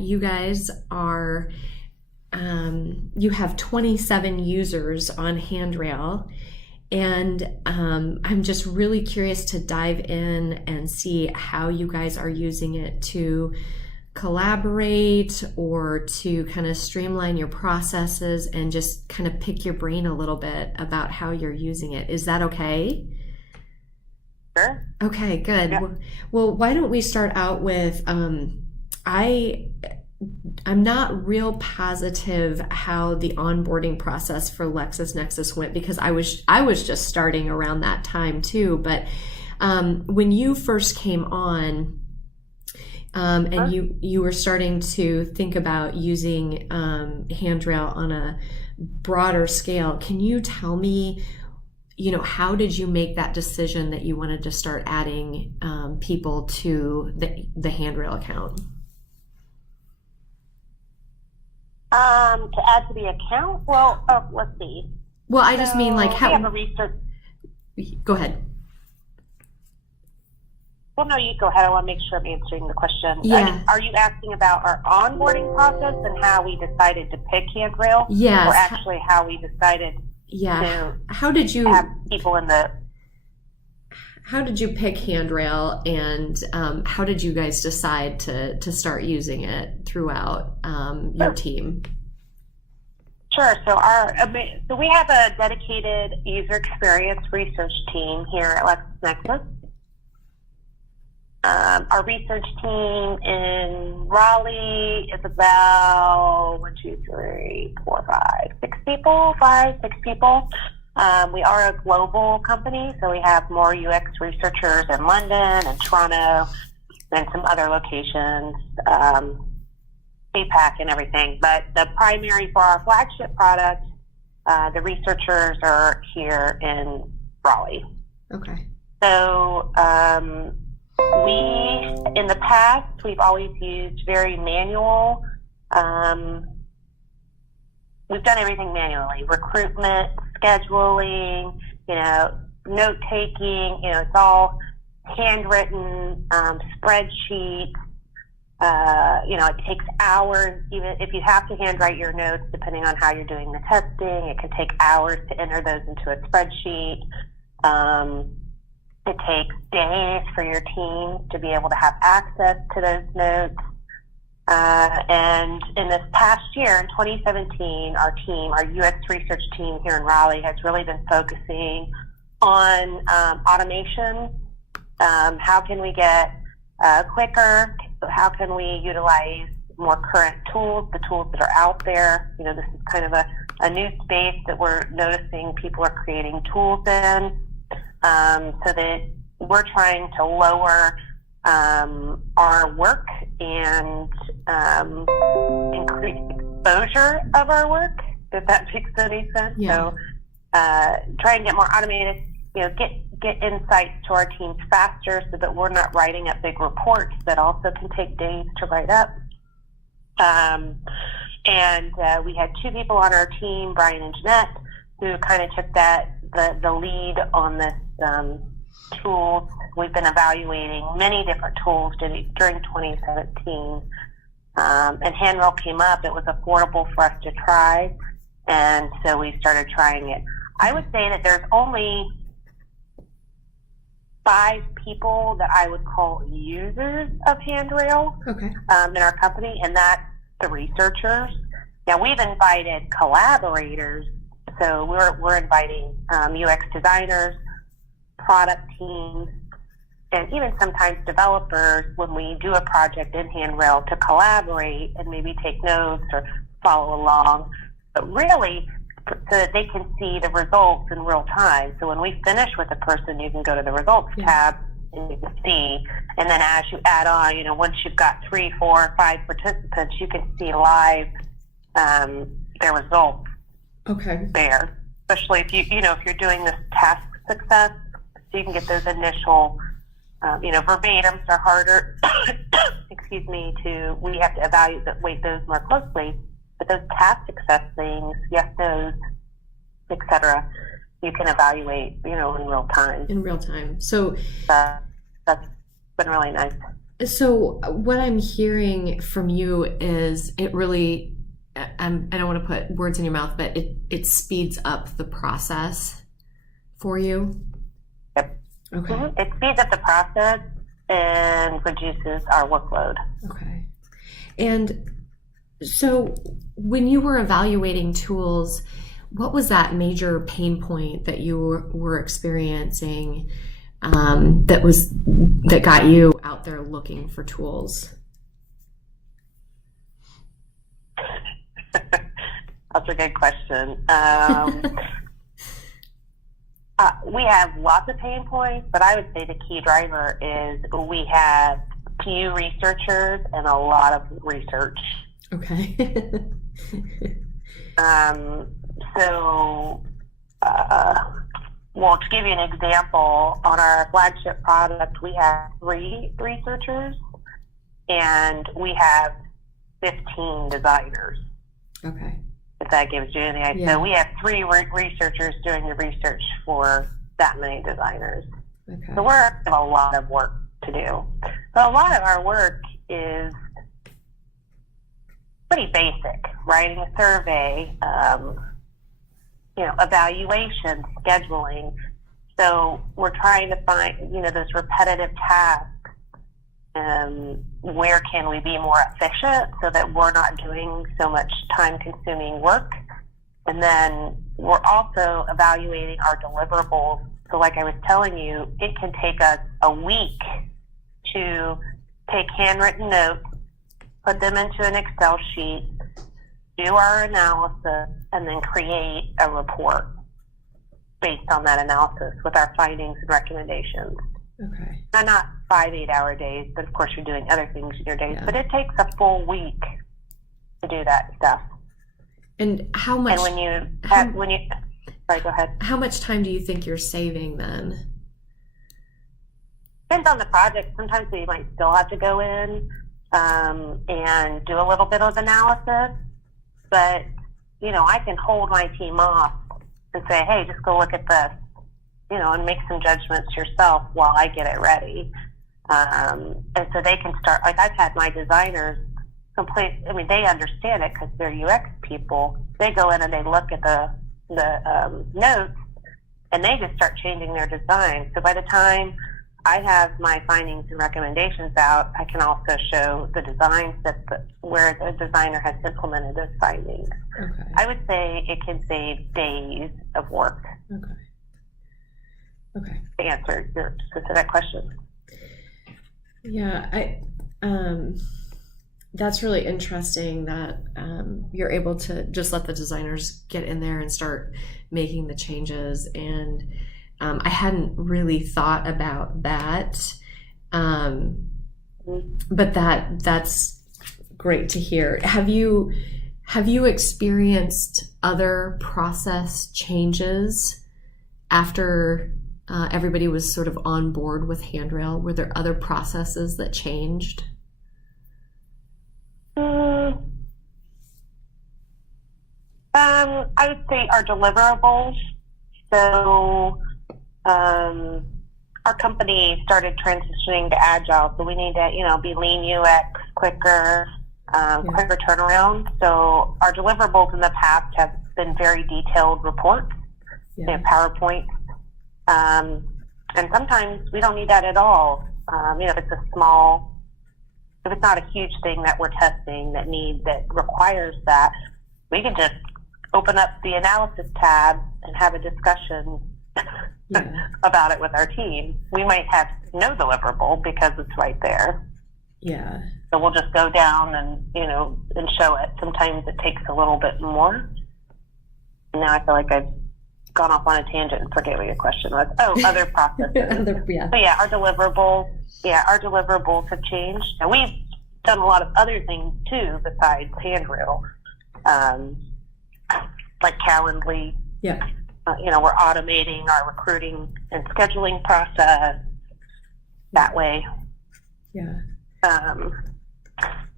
you guys are, you have 27 users on Handrail. And I'm just really curious to dive in and see how you guys are using it to collaborate or to kind of streamline your processes and just kind of pick your brain a little bit about how you're using it. Is that okay? Sure. Okay, good. Yeah. Well, why don't we start out with I'm not real positive how the onboarding process for LexisNexis went because I was just starting around that time too. But when you first came on, and you were starting to think about using Handrail on a broader scale, can you tell me, how did you make that decision that you wanted to start adding people to the Handrail account? To add to the account? Well, let's see. Well, I just mean like how. We have a research. Go ahead. Well, no, you go ahead. I want to make sure I'm answering the question. Yeah. Are you asking about our onboarding process and how we decided to pick Handrail? Yes. Or actually how we decided to how did you have people in the... How did you pick Handrail, and how did you guys decide to start using it throughout your team? Sure. So we have a dedicated user experience research team here at LexisNexis. Our research team in Raleigh is about 6 people. We are a global company, so we have more UX researchers in London and Toronto and some other locations, APAC and everything. But the primary for our flagship product, the researchers are here in Raleigh. Okay. So in the past, we've always used very manual. We've done everything manually: recruitment, scheduling, note-taking. It's all handwritten spreadsheets. It takes hours, even if you have to handwrite your notes, depending on how you're doing the testing. It can take hours to enter those into a spreadsheet. It takes days for your team to be able to have access to those notes. And in this past year, in 2017, our UX research team here in Raleigh has really been focusing on automation. How can we get quicker? How can we utilize more current tools, the tools that are out there? This is kind of a new space that we're noticing people are creating tools in, so that we're trying to lower our work and increase exposure of our work, if that makes any sense. Yeah. So try and get more automated, get insights to our teams faster so that we're not writing up big reports that also can take days to write up. And we had 2 people on our team, Brian and Jeanette, who kind of took the lead on this tools. We've been evaluating many different tools during 2017. And Handrail came up. It was affordable for us to try, and so we started trying it. I would say that there's only 5 people that I would call users of Handrail in our company, and that's the researchers. Now, we've invited collaborators, so we're inviting UX designers, product teams, and even sometimes developers when we do a project in Handrail to collaborate and maybe take notes or follow along, but really so that they can see the results in real time. So when we finish with a person, you can go to the results tab and you can see, and then as you add on, once you've got 3, 4, 5 participants, you can see live their results there, especially if if you're doing this task success, so you can get those initial verbatims are harder we have to evaluate those more closely, but those task success things, yes, no's, etc., you can evaluate in real time. So that's been really nice. So what I'm hearing from you is it really, I don't want to put words in your mouth, but it speeds up the process for you. Yep. Okay. Mm-hmm. It speeds up the process and reduces our workload. Okay. And so when you were evaluating tools, what was that major pain point that you were experiencing that got you out there looking for tools? That's a good question. We have lots of pain points, but I would say the key driver is we have few researchers and a lot of research. Okay. Well, to give you an example, on our flagship product, we have 3 researchers and we have 15 designers. Okay. If that gives you any idea. Yeah. So we have 3 researchers doing the research for that many designers. Okay. So we have a lot of work to do. But a lot of our work is pretty basic, writing a survey, evaluation, scheduling. So we're trying to find, those repetitive tasks. Where can we be more efficient so that we're not doing so much time-consuming work? And then we're also evaluating our deliverables. So like I was telling you, it can take us a week to take handwritten notes, put them into an Excel sheet, do our analysis, and then create a report based on that analysis with our findings and recommendations. Okay. Now, not 5 8-hour days, but of course you're doing other things in your days. Yeah. But it takes a full week to do that stuff. And how much? And sorry, go ahead. How much time do you think you're saving then? Depends on the project. Sometimes we might still have to go in and do a little bit of analysis, but I can hold my team off and say, hey, just go look at this, and make some judgments yourself while I get it ready. And so they can start, like I've had my designers they understand it because they're UX people. They go in and they look at the notes and they just start changing their design. So by the time I have my findings and recommendations out, I can also show the designs where the designer has implemented those findings. Okay. I would say it can save days of work. Okay. To answer your specific question. Yeah, that's really interesting that you're able to just let the designers get in there and start making the changes. And I hadn't really thought about that, but that's great to hear. Have you experienced other process changes after everybody was sort of on board with Handrail? Were there other processes that changed? I would say our deliverables. So our company started transitioning to Agile, so we need to, be lean UX, quicker turnaround. So our deliverables in the past have been very detailed reports, PowerPoint. And sometimes we don't need that at all. If it's if it's not a huge thing that we're testing that requires that, we can just open up the analysis tab and have a discussion about it with our team. We might have no deliverable because it's right there. Yeah. So we'll just go down and show it. Sometimes it takes a little bit more. Now I feel like I've gone off on a tangent and forget what your question was. Oh, other processes. But our deliverables have changed. And we've done a lot of other things too besides Handrail, like Calendly. Yeah. We're automating our recruiting and scheduling process that way. Yeah.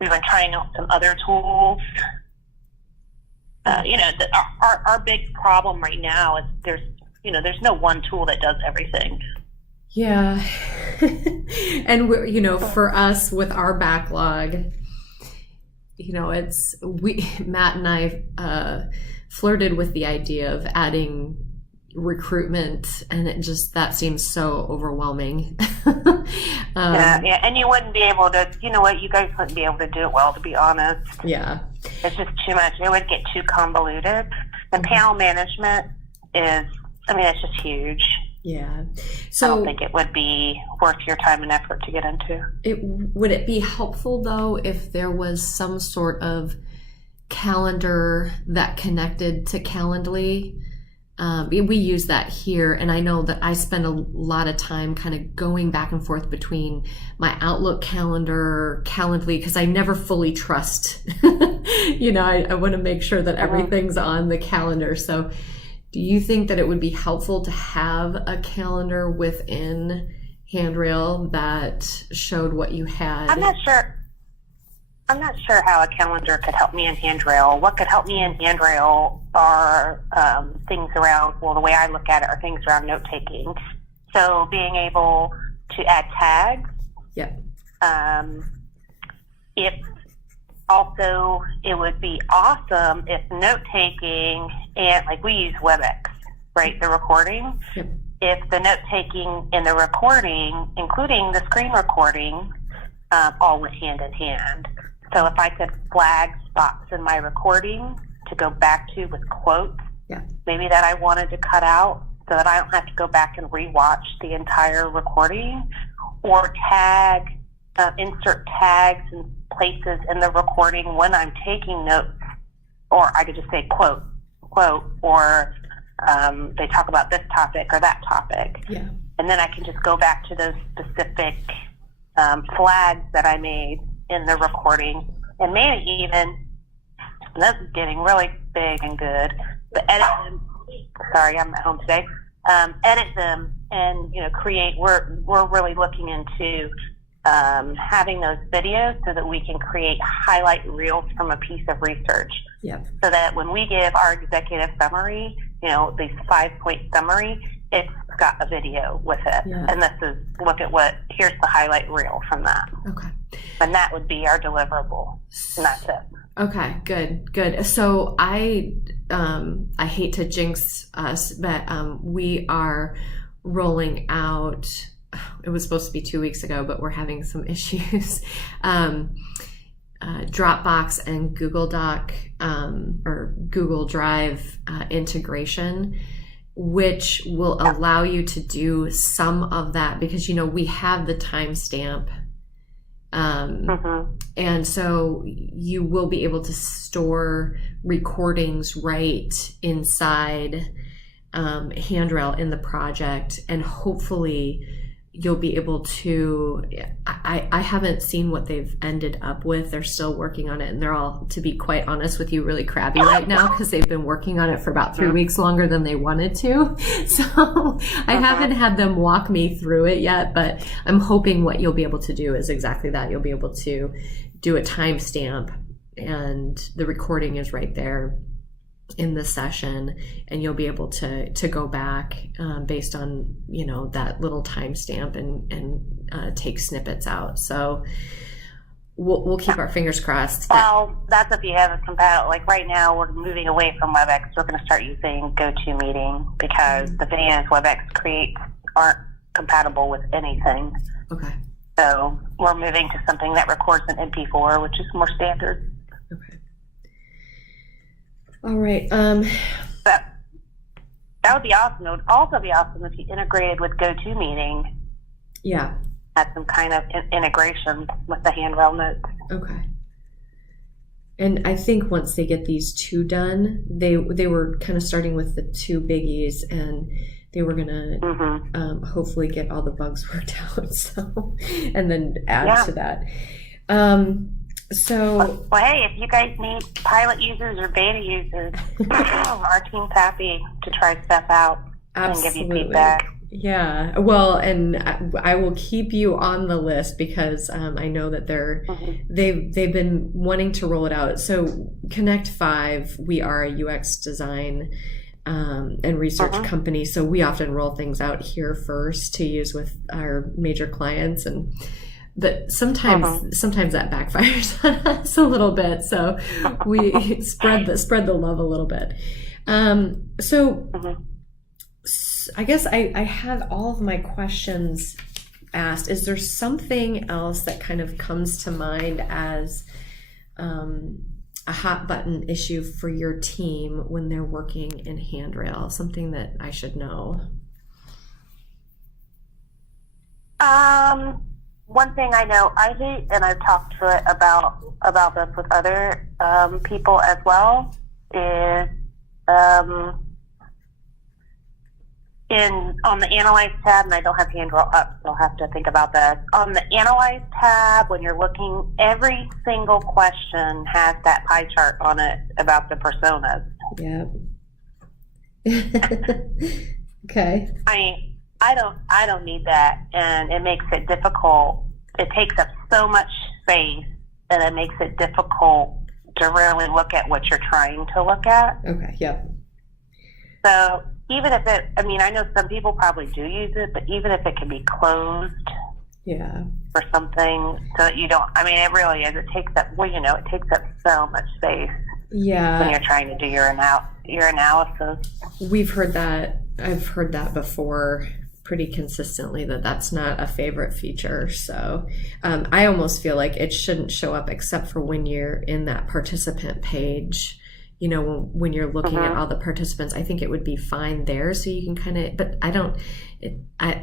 We've been trying out some other tools. Our big problem right now is there's no one tool that does everything. Yeah. And we're, for us with our backlog, Matt and I flirted with the idea of adding recruitment, and that seems so overwhelming. Yeah, and you wouldn't be able to, you guys wouldn't be able to do it well, to be honest. Yeah. It's just too much. It would get too convoluted. And panel management it's just huge. Yeah. So I don't think it would be worth your time and effort to get into. Would it be helpful, though, if there was some sort of calendar that connected to Calendly? We use that here, and I know that I spend a lot of time kind of going back and forth between my Outlook calendar, Calendly, because I never fully trust. I want to make sure that everything's on the calendar. So do you think that it would be helpful to have a calendar within Handrail that showed what you had? I'm not sure how a calendar could help me in Handrail. What could help me in Handrail are things around, the way I look at it are things around note-taking. So being able to add tags. Yep. It would be awesome if note-taking, and we use WebEx, right, the recording. Yep. If the note-taking and the recording, including the screen recording, all went hand in hand. So if I could flag spots in my recording to go back to with quotes, maybe that I wanted to cut out so that I don't have to go back and rewatch the entire recording, or insert tags and places in the recording when I'm taking notes, or I could just say quote, or they talk about this topic or that topic. Yeah. And then I can just go back to those specific flags that I made in the recording, and maybe even, and this is getting really big and good, but edit them. Sorry, I'm at home today. Edit them and create. We're really looking into having those videos so that we can create highlight reels from a piece of research. Yep. So that when we give our executive summary, these 5-point summary, it's got a video with it. Yeah. And here's the highlight reel from that. Okay. And that would be our deliverable. And that's it. Okay, good. So I hate to jinx us, but we are rolling out, it was supposed to be 2 weeks ago, but we're having some issues. Dropbox and Google Doc or Google Drive integration, which will allow you to do some of that because, we have the timestamp. And so you will be able to store recordings right inside Handrail in the project, and hopefully you'll be able to, I haven't seen what they've ended up with. They're still working on it, and they're all, to be quite honest with you, really crabby right now because they've been working on it for about 3 weeks longer than they wanted to. So I haven't had them walk me through it yet, but I'm hoping what you'll be able to do is exactly that. You'll be able to do a timestamp, and the recording is right there in the session, and you'll be able to go back based on that little timestamp and take snippets out. So we'll keep our fingers crossed. Well, that's if you have a compatible. Like right now, we're moving away from WebEx. We're going to start using GoToMeeting because the videos WebEx creates aren't compatible with anything. Okay. So we're moving to something that records an MP4, which is more standard. Okay. All right. That would be awesome. It would also be awesome if you integrated with GoToMeeting. Yeah. Had some kind of integration with the Handrail notes. Okay. And I think once they get these two done, they were kind of starting with the two biggies, and they were gonna hopefully get all the bugs worked out. So, and then add to that. So, well, hey, if you guys need pilot users or beta users, our team's happy to try stuff out and give you feedback. Yeah, well, and I will keep you on the list because I know that they've been wanting to roll it out. So Connect 5, we are a UX design and research company. So we often roll things out here first to use with our major clients, but sometimes that backfires on us a little bit. So we spread the love a little bit. So I guess I have all of my questions asked. Is there something else that kind of comes to mind as a hot button issue for your team when they're working in handrail? Something that I should know? One thing I know I hate, and I've talked to it about this with other people as well, is on the Analyze tab, and I don't have handrail up, so I'll have to think about this. On the Analyze tab, when you're looking, every single question has that pie chart on it about the personas. Yep. Okay. I don't need that, and it makes it difficult. It takes up so much space, and it makes it difficult to really look at what you're trying to look at. Okay. Yep. So even if I know some people probably do use it, but even if it can be closed, or something, so that you don't. It really is. It takes up. It takes up so much space. Yeah. When you're trying to do your analysis. We've heard that. I've heard that before pretty consistently, that's not a favorite feature. So I almost feel like it shouldn't show up except for when you're in that participant page. When you're looking at all the participants, I think it would be fine there. So you can kind of, but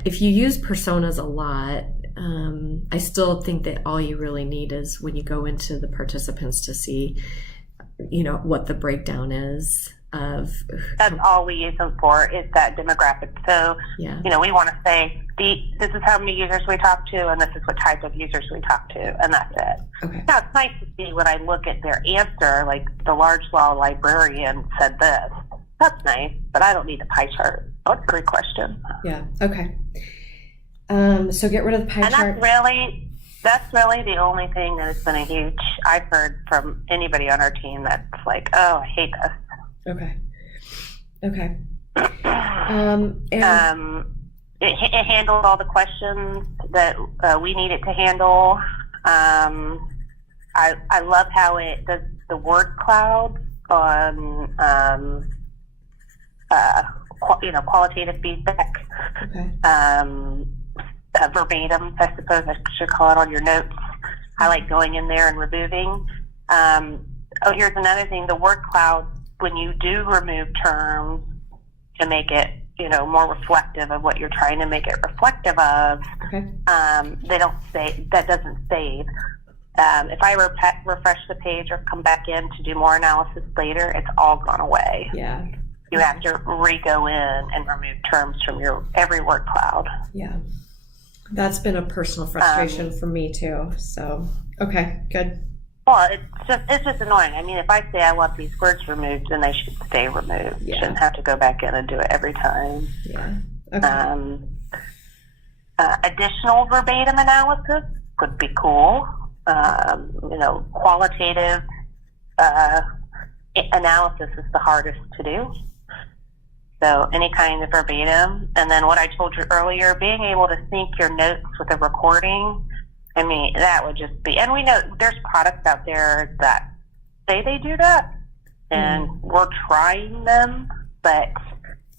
if you use personas a lot, I still think that all you really need is when you go into the participants to see, what the breakdown is of. That's all we use them for, is that demographic. So, we want to say, this is how many users we talk to, and this is what type of users we talk to, and that's it. Okay. Now, it's nice to see when I look at their answer, like the large law librarian said this. That's nice, but I don't need a pie chart. That's a great question. Yeah, okay. So get rid of the pie chart. And that's really the only thing that has been a huge, I've heard from anybody on our team that's like, oh, I hate this. Okay. It handled all the questions that we need it to handle. I love how it does the word cloud on qualitative feedback. Okay. Verbatims, I suppose I should call it, on your notes. I like going in there and removing. Here's another thing: the word cloud. When you do remove terms to make it, more reflective of what you're trying to make it reflective of, they don't say, that doesn't save. If I refresh the page or come back in to do more analysis later, it's all gone away. Yeah. You have to re-go in and remove terms from your every word cloud. Yeah. That's been a personal frustration for me too. So, okay, good. Well, it's just annoying. If I say I want these words removed, then they should stay removed. Yeah. Shouldn't have to go back in and do it every time. Yeah. Okay. Additional verbatim analysis would be cool. Qualitative analysis is the hardest to do. So any kind of verbatim. And then what I told you earlier, being able to sync your notes with a recording, that would just be, and we know there's products out there that say they do that, and we're trying them, but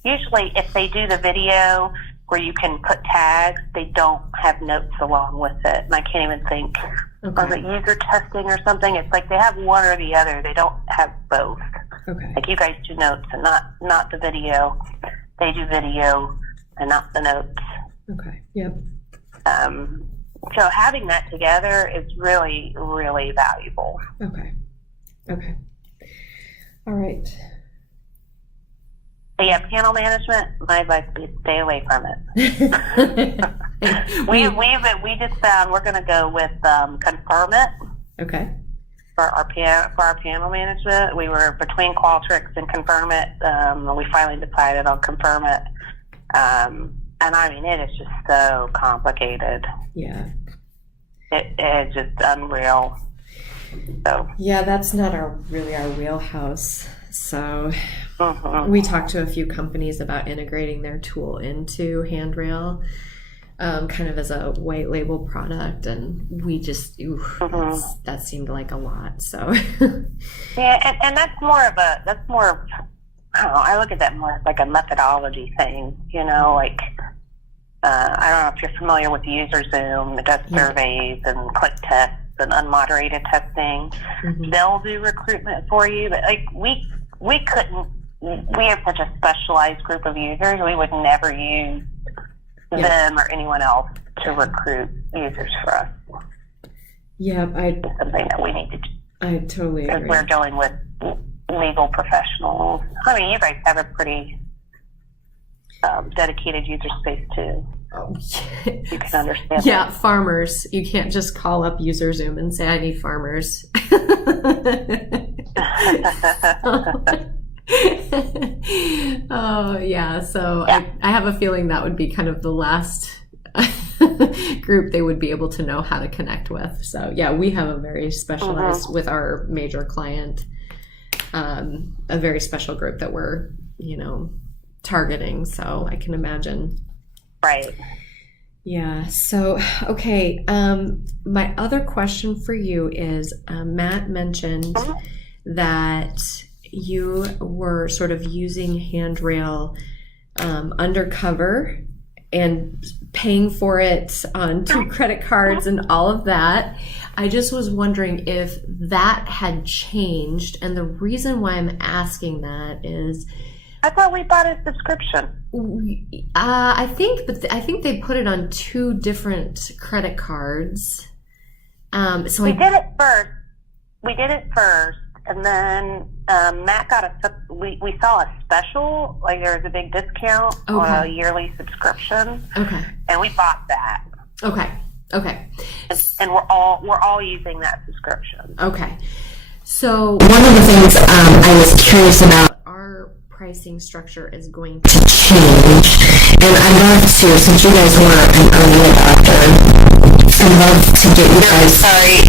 usually if they do the video where you can put tags, they don't have notes along with it. And I can't even think, was it user testing or something? It's like they have one or the other. They don't have both. Okay. Like you guys do notes and not the video. They do video and not the notes. Okay. Yep. So having that together is really, really valuable. Okay. All right. But yeah, panel management, my advice would be stay away from it. we just found we're going to go with Confirm It. Okay. For our panel management, we were between Qualtrics and Confirm It. We finally decided on Confirm It. And it is just so complicated. Yeah. It is just unreal. So. Yeah, that's not really our wheelhouse. So we talked to a few companies about integrating their tool into Handrail, kind of as a white label product, and we just that seemed like a lot. So yeah, and that's more of I don't know, I look at that more as like a methodology thing, you know, like I don't know if you're familiar with UserZoom that does surveys and click tests and unmoderated testing. They'll do recruitment for you, but like we couldn't. We have such a specialized group of users. We would never use them or anyone else to recruit users for us. Yeah, it's something that we need to do. I totally agree. Because we're dealing with legal professionals. I mean, you guys have a pretty dedicated user space too. Oh, you can understand. Yeah, that. Farmers. You can't just call up UserZoom and say, I need farmers. Oh, yeah. So yeah. I have a feeling that would be kind of the last group they would be able to know how to connect with. So, yeah, we have a very specialized, with our major client, a very special group that we're, targeting. So I can imagine. Right. Yeah. So, okay. My other question for you is, Matt mentioned that you were sort of using Handrail undercover and paying for it on 2 credit cards and all of that. I just was wondering if that had changed. And the reason why I'm asking that is, I thought we bought a subscription. I think they put it on 2 different credit cards. So we did it first, and then Matt got we saw a special, like there was a big discount on a yearly subscription. Okay. And we bought that. Okay. And we're all using that subscription. Okay. So one of the things I was curious about, our pricing structure is going to change, and I'd love to, since you guys were an early adopter, I'd love to get you guys. Sorry,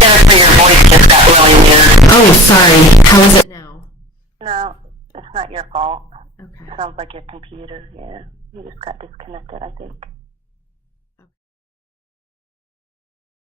Jennifer, your voice just got really near. Oh, sorry. How is it now? No, it's not your fault. Okay. It sounds like your computer. Yeah, you just got disconnected, I think.